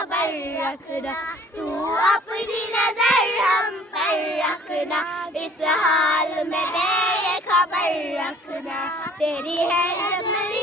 खबर रखना, तू अपनी नजर हम पर रखना, इस हाल में बेखबर रखना, तेरी है नजर